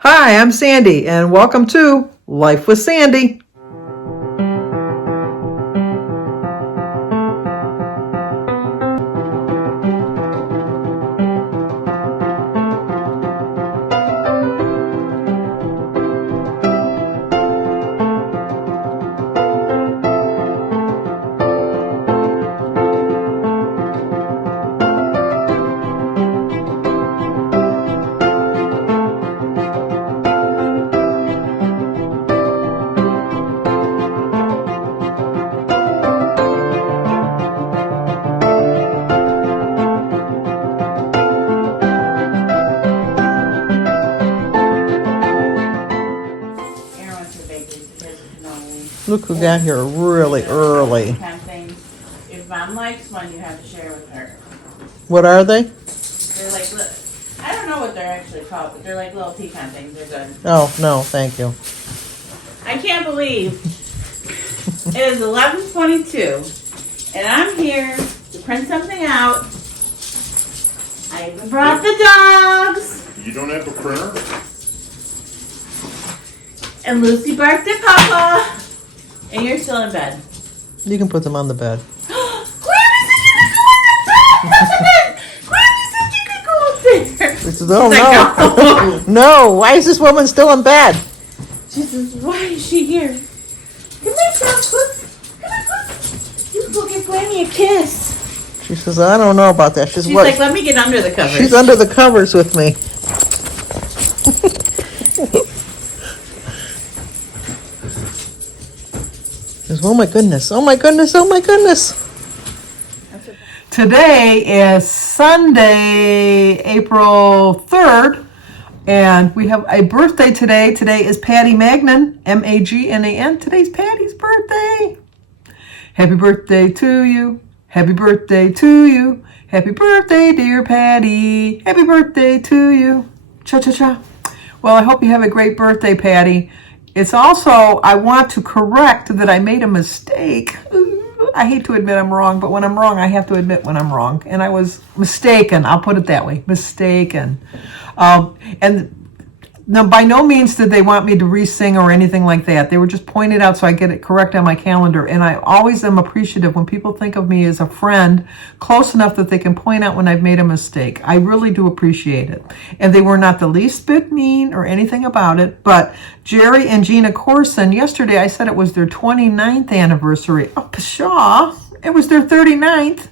Hi, I'm Sandy, and welcome to Life with Sandy. Look who got here really early. If Mom likes one, you have to share with her. What are they? They're like, look, I don't know what they're actually called, but they're like little pecan things. They're good. Oh, no, thank you. I can't believe it is 11:22, and I'm here to print something out. I even brought the dogs. You don't have a printer? And Lucy barked at Papa. And you're still in bed. You can put them on the bed. Grammy said you could go on the bed! Grammy said you could go up there. She says, oh, no. No, why is this woman still in bed? She says, why is she here? Come here, Puss. Come here, Puss. You go give Grammy a kiss. She says, I don't know about that. She's like, let me get under the covers. She's under the covers with me. Oh my goodness, oh my goodness, oh my goodness. Today is Sunday, April 3rd, and we have a birthday today. Today is Patty Magnan, Magnan. Today's Patty's birthday. Happy birthday to you. Happy birthday to you. Happy birthday, dear Patty. Happy birthday to you. Cha-cha-cha. Well, I hope you have a great birthday, Patty. It's also, I want to correct that I made a mistake. I hate to admit I'm wrong, but when I'm wrong, I have to admit when I'm wrong. And I was mistaken. I'll put it that way. Mistaken. And no, by no means did they want me to re-sing or anything like that. They were just pointed out so I get it correct on my calendar. And I always am appreciative when people think of me as a friend close enough that they can point out when I've made a mistake. I really do appreciate it. And they were not the least bit mean or anything about it. But Jerry and Gina Corson, yesterday I said it was their 29th anniversary. Oh, pshaw. It was their 39th.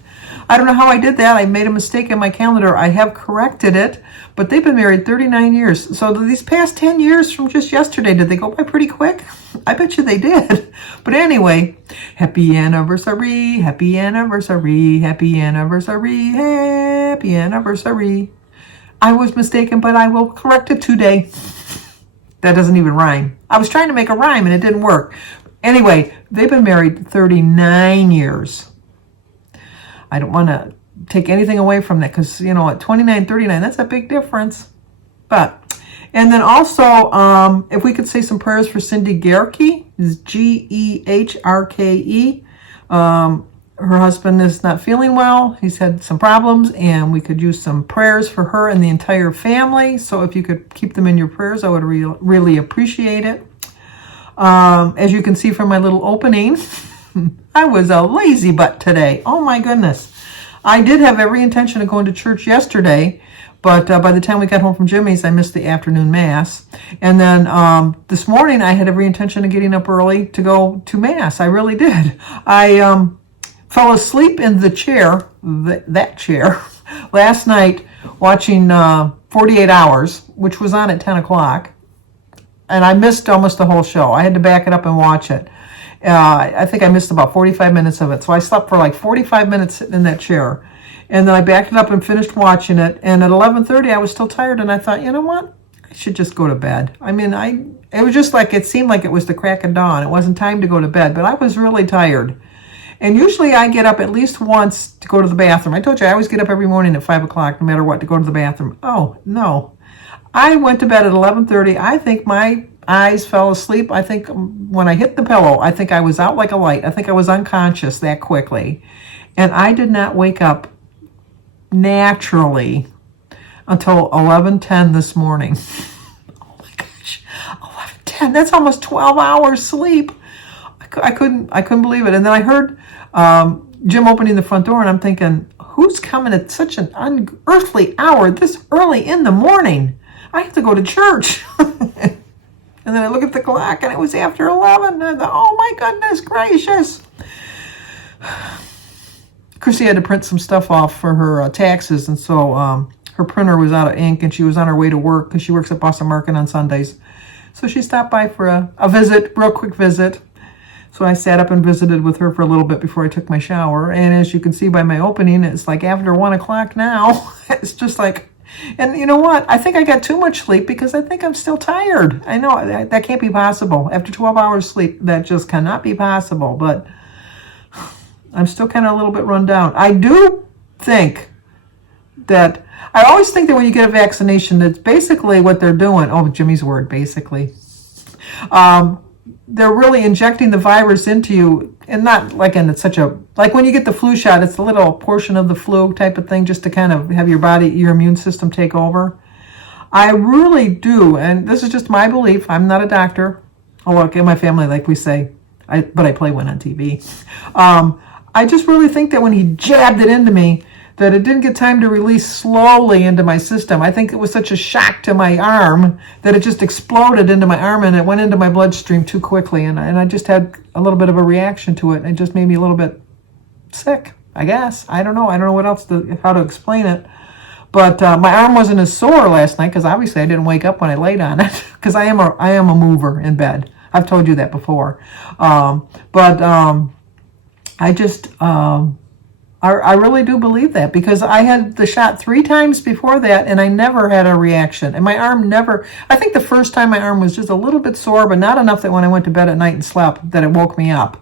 I don't know how I did that. I made a mistake in my calendar. I have corrected it, but they've been married 39 years. So these past 10 years from just yesterday, did they go by pretty quick? I bet you they did. But anyway, happy anniversary, happy anniversary, happy anniversary, happy anniversary. I was mistaken, but I will correct it today. That doesn't even rhyme. I was trying to make a rhyme and it didn't work. Anyway, they've been married 39 years. I don't want to take anything away from that because, you know, at 29, 39, that's a big difference. And then also, if we could say some prayers for Cindy Guerke, is Gehrke. Her husband is not feeling well. He's had some problems, and we could use some prayers for her and the entire family. So if you could keep them in your prayers, I would really appreciate it. As you can see from my little opening, I was a lazy butt today. Oh my goodness. I did have every intention of going to church yesterday, but by the time we got home from Jimmy's, I missed the afternoon mass. And then this morning, I had every intention of getting up early to go to mass. I really did. I fell asleep in the chair, that chair, last night watching 48 Hours, which was on at 10 o'clock. And I missed almost the whole show. I had to back it up and watch it. I think I missed about 45 minutes of it. So I slept for like 45 minutes sitting in that chair. And then I backed it up and finished watching it. And at 11:30, I was still tired. And I thought, you know what? I should just go to bed. I mean, it was just like, it seemed like it was the crack of dawn. It wasn't time to go to bed, but I was really tired. And usually I get up at least once to go to the bathroom. I told you I always get up every morning at 5 o'clock, no matter what, to go to the bathroom. Oh, no. I went to bed at 11:30. I think my eyes fell asleep. I think when I hit the pillow, I think I was out like a light. I think I was unconscious that quickly. And I did not wake up naturally until 11:10 this morning. Oh my gosh, 11, 10, that's almost 12 hours sleep. I couldn't believe it. And then I heard Jim opening the front door, and I'm thinking, who's coming at such an unearthly hour this early in the morning? I have to go to church. And then I look at the clock, and it was after 11. And I thought, oh my goodness gracious. Chrissy had to print some stuff off for her taxes, and so her printer was out of ink, and she was on her way to work because she works at Boston Market on Sundays. So she stopped by for a visit, real quick visit. So I sat up and visited with her for a little bit before I took my shower. And as you can see by my opening, it's like after 1 o'clock now. It's just like, and you know what? I think I got too much sleep because I think I'm still tired. I know that can't be possible. After 12 hours sleep, that just cannot be possible. But I'm still kind of a little bit run down. I do think that, I always think that when you get a vaccination, that's basically what they're doing. Oh, Jimmy's word, basically. They're really injecting the virus into you, and not like in such a, like when you get the flu shot, it's a little portion of the flu type of thing just to kind of have your body, your immune system take over. I really do, and this is just my belief. I'm not a doctor. Oh, look, in my family, like we say, but I play one on TV. I just really think that when he jabbed it into me, that it didn't get time to release slowly into my system. I think it was such a shock to my arm that it just exploded into my arm, and it went into my bloodstream too quickly, and I just had a little bit of a reaction to it, and it just made me a little bit sick, I guess. I don't know what else how to explain it. But my arm wasn't as sore last night because obviously I didn't wake up when I laid on it because I am a mover in bed. I've told you that before. I just... I really do believe that because I had the shot 3 times before that and I never had a reaction. And my arm never, I think the first time my arm was just a little bit sore, but not enough that when I went to bed at night and slept that it woke me up.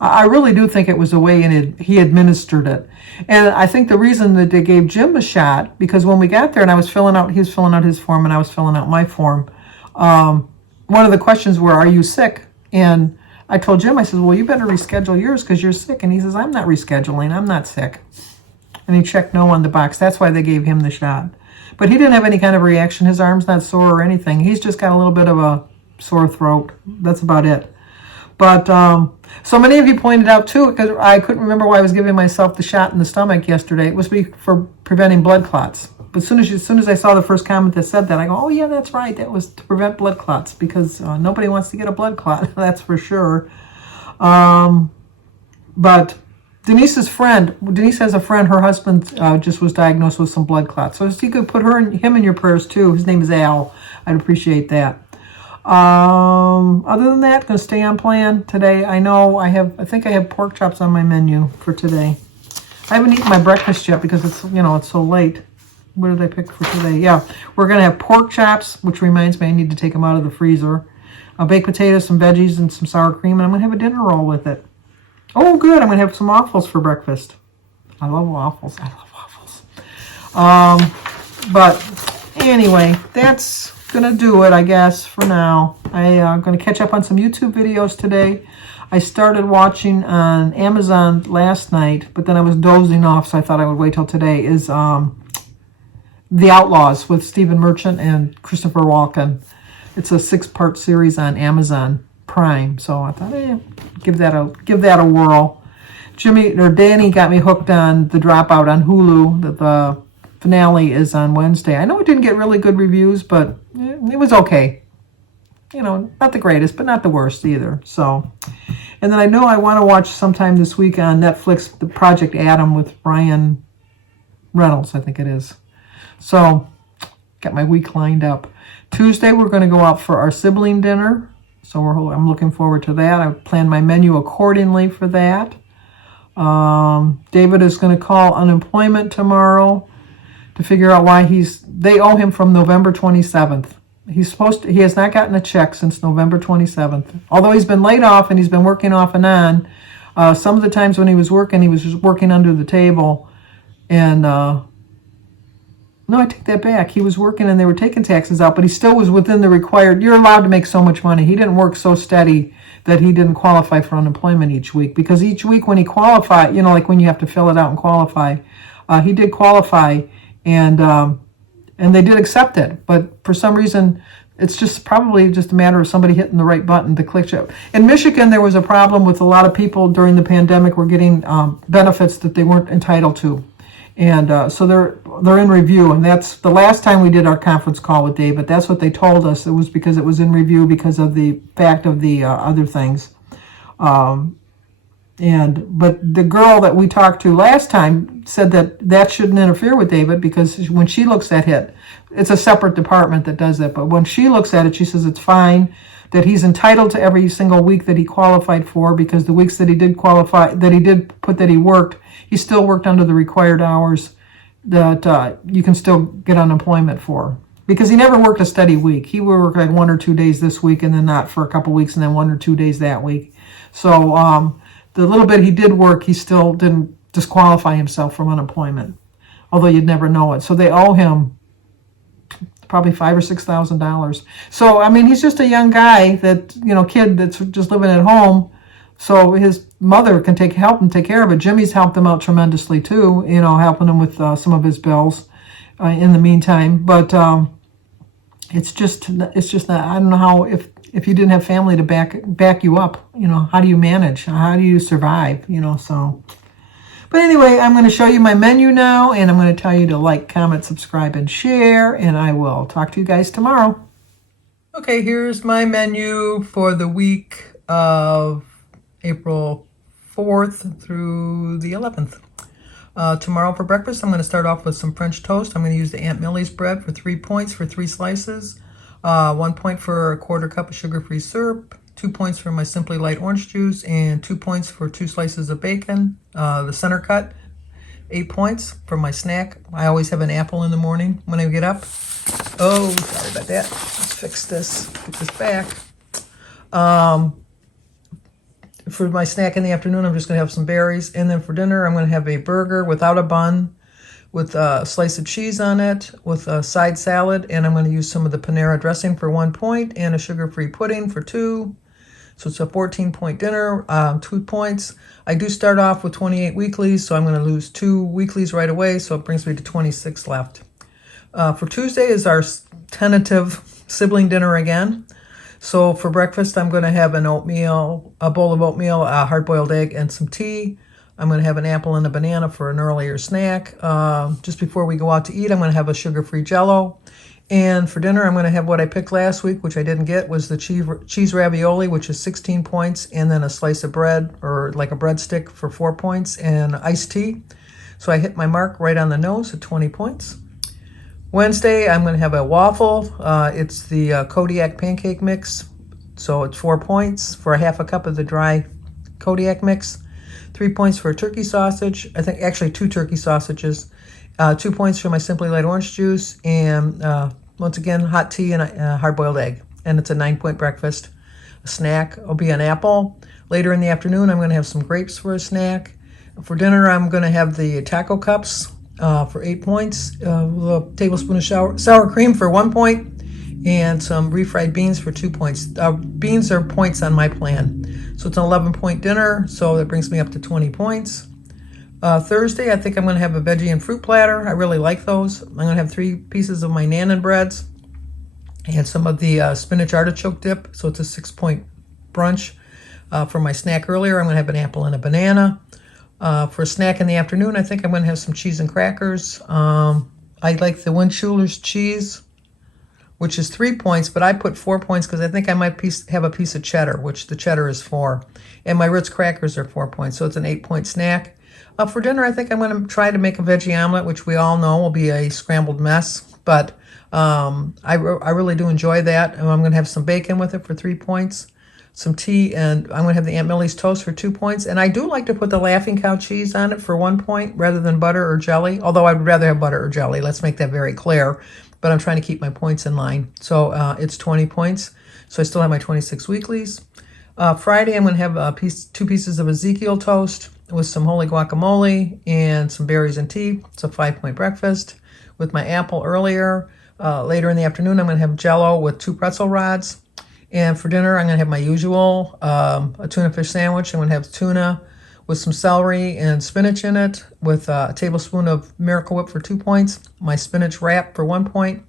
I really do think it was the way he administered it. And I think the reason that they gave Jim a shot, because when we got there and he was filling out his form and I was filling out my form, one of the questions were, are you sick? And I told Jim, I said, well, you better reschedule yours because you're sick. And he says, I'm not rescheduling. I'm not sick. And he checked no on the box. That's why they gave him the shot. But he didn't have any kind of reaction. His arm's not sore or anything. He's just got a little bit of a sore throat. That's about it. But so many of you pointed out, too, because I couldn't remember why I was giving myself the shot in the stomach yesterday. It was for preventing blood clots. But as soon as I saw the first comment that said that, I go, oh, yeah, that's right. That was to prevent blood clots because nobody wants to get a blood clot. That's for sure. But Denise has a friend, her husband just was diagnosed with some blood clots. So if you could put him in your prayers, too. His name is Al. I'd appreciate that. Other than that, going to stay on plan today. I think I have pork chops on my menu for today. I haven't eaten my breakfast yet because it's so late. What did I pick for today? Yeah, we're going to have pork chops, which reminds me I need to take them out of the freezer. Baked potatoes, some veggies, and some sour cream, and I'm going to have a dinner roll with it. Oh, good. I'm going to have some waffles for breakfast. I love waffles. But anyway, that's going to do it, I guess, for now. I'm going to catch up on some YouTube videos today. I started watching on Amazon last night, but then I was dozing off, so I thought I would wait till today, is The Outlaws with Stephen Merchant and Christopher Walken. It's a 6-part series on Amazon Prime, so I thought, give that a whirl. Danny got me hooked on The Dropout on Hulu. The finale is on Wednesday. I know it didn't get really good reviews, but it was okay. Not the greatest, but not the worst either. So, and then I know I want to watch sometime this week on Netflix, The Project Adam with Ryan Reynolds, I think it is. So, got my week lined up. Tuesday, we're going to go out for our sibling dinner. So I'm looking forward to that. I planned my menu accordingly for that. David is going to call unemployment tomorrow to figure out why they owe him from November 27th. He has not gotten a check since November 27th. Although he's been laid off and he's been working off and on. Some of the times when he was just working under the table. And no, I take that back. He was working and they were taking taxes out, but he still was within the required. You're allowed to make so much money. He didn't work so steady that he didn't qualify for unemployment each week. Because each week when he qualified, like when you have to fill it out and qualify, he did qualify. And And they did accept it, but for some reason, it's just probably just a matter of somebody hitting the right button to click it. In Michigan, there was a problem with a lot of people during the pandemic were getting benefits that they weren't entitled to. And so they're in review, and that's the last time we did our conference call with David. That's what they told us. It was because it was in review because of the fact of the other things. But the girl that we talked to last time said that shouldn't interfere with David, because when she looks at it, it's a separate department that does that. But when she looks at it, she says it's fine, that he's entitled to every single week that he qualified for, because the weeks that he did qualify, that he did put that he worked, he still worked under the required hours that you can still get unemployment for. Because he never worked a steady week. He would work like 1 or 2 days this week and then not for a couple weeks and then 1 or 2 days that week. So the little bit he did work, he still didn't disqualify himself from unemployment, although you'd never know it. So they owe him probably $5,000 or $6,000. So I mean, he's just a young guy kid that's just living at home. So his mother can help him take care of it. Jimmy's helped him out tremendously too, helping him with some of his bills in the meantime. But it's just not. I don't know how, if you didn't have family to back you up, how do you manage? How do you survive? So. But anyway, I'm going to show you my menu now, and I'm going to tell you to like, comment, subscribe, and share, and I will talk to you guys tomorrow. Okay, here's my menu for the week of April 4th through the 11th. Tomorrow for breakfast, I'm going to start off with some French toast. I'm going to use the Aunt Millie's bread for 3 points for 3 slices. 1 point for 1/4 cup of sugar-free syrup. 2 points for my Simply Light orange juice, and 2 points for 2 slices of bacon. The center cut, 8 points for my snack. I always have an apple in the morning when I get up. Oh, sorry about that. Let's fix this. Get this back. For my snack in the afternoon, I'm just going to have some berries. And then for dinner, I'm going to have a burger without a bun, with a slice of cheese on it, with a side salad. And I'm going to use some of the Panera dressing for 1 point, and a sugar-free pudding for 2. So it's a 14-point dinner, 2 points. I do start off with 28 weeklies, so I'm going to lose 2 weeklies right away, so it brings me to 26 left. For Tuesday is our tentative sibling dinner again. So for breakfast, I'm going to have a bowl of oatmeal, a hard-boiled egg, and some tea. I'm going to have an apple and a banana for an earlier snack. Just before we go out to eat, I'm going to have a sugar-free Jell-O. And for dinner, I'm going to have what I picked last week, which I didn't get, was the cheese ravioli, which is 16 points, and then a slice of bread, or like a breadstick, for 4 points, and iced tea. So I hit my mark right on the nose at 20 points. Wednesday, I'm going to have a waffle. It's the Kodiak pancake mix. So it's 4 points for a 1/2 cup of the dry Kodiak mix. 3 points for a turkey sausage. I think actually 2 turkey sausages. 2 points for my Simply Light orange juice, and once again, hot tea and a hard-boiled egg. And it's a 9-point breakfast. A snack will be an apple. Later in the afternoon, I'm going to have some grapes for a snack. For dinner, I'm going to have the taco cups for 8 points, a tablespoon of sour cream for 1 point, and some refried beans for 2 points. Beans are points on my plan. So it's an 11-point dinner, so that brings me up to 20 points. Thursday, I think I'm going to have a veggie and fruit platter. I really like those. I'm going to have 3 pieces of my Nan breads and some of the spinach artichoke dip. So it's a 6-point brunch. For my snack earlier, I'm going to have an apple and a banana. For a snack in the afternoon, I think I'm going to have some cheese and crackers. I like the Winchuller's cheese, which is 3 points, but I put 4 points because I think I might have a piece of cheddar, which the cheddar is 4. And my Ritz crackers are 4 points, so it's an 8-point snack. For dinner, I think I'm going to try to make a veggie omelet, which we all know will be a scrambled mess, but I really do enjoy that. And I'm going to have some bacon with it for 3 points, some tea, and I'm going to have the Aunt Millie's toast for 2 points. And I do like to put the Laughing Cow cheese on it for 1 point rather than butter or jelly, although I'd rather have butter or jelly. Let's make that very clear. But I'm trying to keep my points in line. So it's 20 points. So I still have my 26 weeklies. Friday, I'm going to have 2 pieces of Ezekiel toast with some holy guacamole and some berries and tea. It's a 5-point breakfast with my apple earlier. Later in the afternoon, I'm going to have Jell-O with 2 pretzel rods. And for dinner, I'm going to have my usual, a tuna fish sandwich. I'm going to have tuna with some celery and spinach in it, with a tablespoon of Miracle Whip for 2 points, my spinach wrap for 1 point.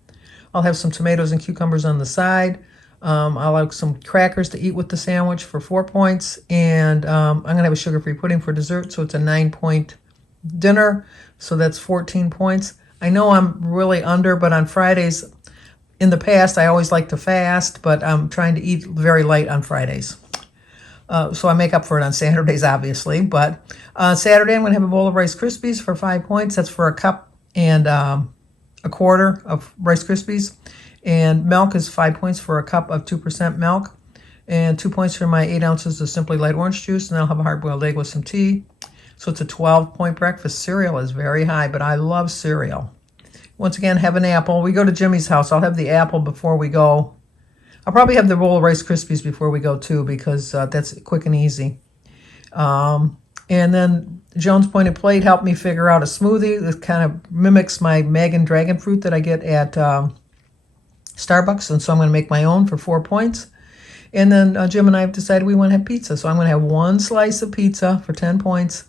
I'll have some tomatoes and cucumbers on the side. I'll have some crackers to eat with the sandwich for 4 points, and I'm going to have a sugar-free pudding for dessert, so it's a 9-point dinner, so that's 14 points. I know I'm really under, but on Fridays, in the past, I always like to fast, but I'm trying to eat very light on Fridays. So I make up for it on Saturdays, obviously. But Saturday, I'm going to have a bowl of Rice Krispies for 5 points. That's for a cup and a quarter of Rice Krispies. And milk is 5 points for a cup of 2% milk. And 2 points for my 8 ounces of Simply Light orange juice. And I'll have a hard-boiled egg with some tea. So it's a 12-point breakfast. Cereal is very high, but I love cereal. Once again, have an apple. We go to Jimmy's house. I'll have the apple before we go. I'll probably have the roll of Rice Krispies before we go, too, because that's quick and easy. And then Joan's Pointed Plate helped me figure out a smoothie that kind of mimics my Megan Dragon Fruit that I get at Starbucks. And so I'm going to make my own for 4 points. And then Jim and I have decided we want to have pizza. So I'm going to have 1 slice of pizza for 10 points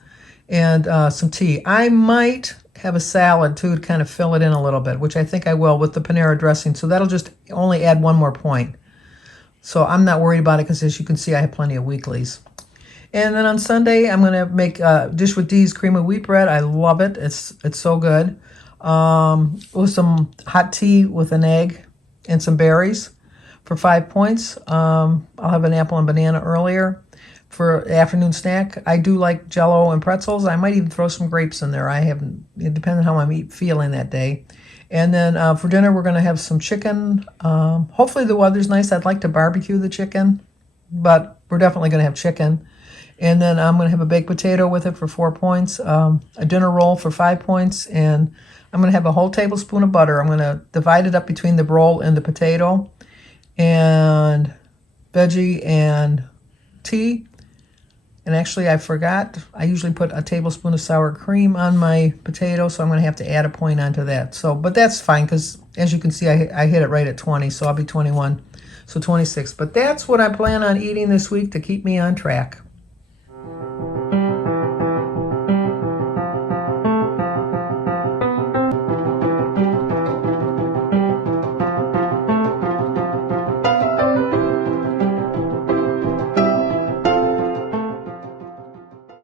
and some tea. I might have a salad, too, to kind of fill it in a little bit, which I think I will with the Panera dressing. So that'll just only add 1 more point. So I'm not worried about it because, as you can see, I have plenty of weeklies. And then on Sunday, I'm going to make Dish with D's cream of wheat bread. I love it. It's so good. With some hot tea with an egg and some berries for 5 points. I'll have an apple and banana earlier for afternoon snack. I do like Jell-O and pretzels. I might even throw some grapes in there. It depends on how I'm feeling that day. And then for dinner, we're going to have some chicken. Hopefully the weather's nice. I'd like to barbecue the chicken, but we're definitely going to have chicken. And then I'm going to have a baked potato with it for 4 points, a dinner roll for 5 points, and I'm going to have a whole tablespoon of butter. I'm going to divide it up between the roll and the potato, and veggie and tea. And actually, I forgot, I usually put a tablespoon of sour cream on my potato, so I'm going to have to add a point onto that. So, but that's fine, because as you can see, I hit it right at 20, so I'll be 21, so 26. But that's what I plan on eating this week to keep me on track.